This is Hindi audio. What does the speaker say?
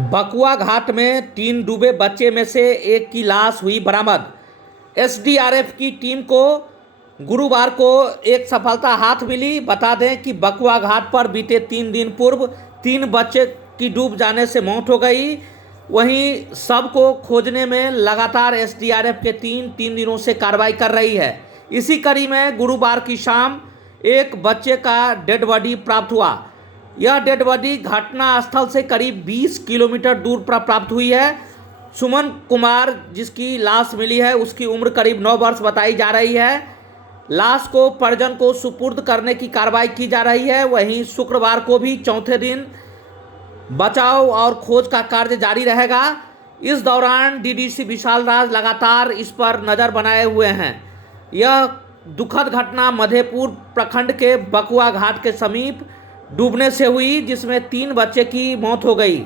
बकुआ घाट में 3 डूबे बच्चे में से एक की लाश हुई बरामद। एसडीआरएफ की टीम को गुरुवार को एक सफलता हाथ मिली। बता दें कि बकुआ घाट पर बीते 3 दिन पूर्व 3 बच्चे की डूब जाने से मौत हो गई। वहीं शव को खोजने में लगातार एसडीआरएफ के टीम 3 दिनों से कार्रवाई कर रही है। इसी कड़ी में गुरुवार की शाम एक बच्चे का डेड बॉडी प्राप्त हुआ। यह डेड बॉडी घटना स्थल से करीब 20 किलोमीटर दूर पर प्राप्त हुई है। सुमन कुमार जिसकी लाश मिली है उसकी उम्र करीब 9 वर्ष बताई जा रही है। लाश को परिजन को सुपुर्द करने की कार्रवाई की जा रही है। वहीं शुक्रवार को भी चौथे दिन बचाव और खोज का कार्य जारी रहेगा। इस दौरान डीडीसी विशाल राज लगातार इस पर नज़र बनाए हुए हैं। यह दुखद घटना मधेपुर प्रखंड के बकुआ घाट के समीप डूबने से हुई, जिसमें 3 बच्चे की मौत हो गई।